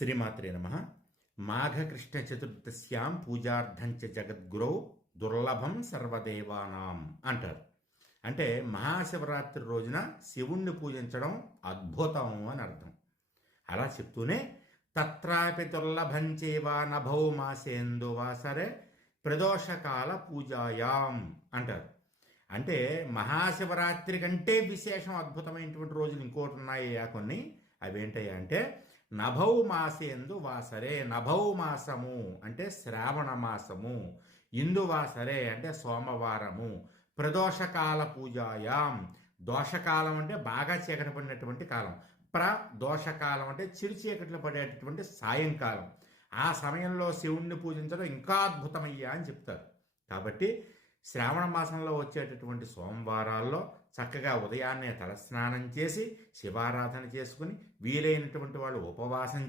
శ్రీమాత్రే నమ. మాఘకృష్ణ చతుర్దశ్యాం పూజార్థంచ జగద్గురౌ దుర్లభం సర్వదేవానాం అంటారు. అంటే మహాశివరాత్రి రోజున శివుణ్ణి పూజించడం అద్భుతం అని అర్థం. అలా చెప్తూనే తత్రాపి దుర్లభంచేవా నభౌ మాసేందువా సరే ప్రదోషకాల పూజాయాం అంటారు. అంటే మహాశివరాత్రి కంటే విశేషం అద్భుతమైనటువంటి రోజులు ఇంకోటి ఉన్నాయి కొన్ని? అవేంటయ్యా అంటే నభౌ మాసేందు వాసరే నభౌ మాసము అంటే శ్రావణ మాసము ఇందువాసరే అంటే సోమవారము. ప్రదోషకాల పూజాయాం. దోషకాలం అంటే బాగా చీకటి పడినటువంటి కాలం. ప్ర దోషకాలం అంటే చిరు చీకట్లు పడేటటువంటి సాయంకాలం. ఆ సమయంలో శివుణ్ణి పూజించడం ఇంకా అద్భుతమయ్యా అని చెప్తారు. కాబట్టి శ్రావణ మాసంలో వచ్చేటటువంటి సోమవారాల్లో చక్కగా ఉదయాన్నే తలస్నానం చేసి శివారాధన చేసుకుని వీలైనటువంటి వాళ్ళు ఉపవాసం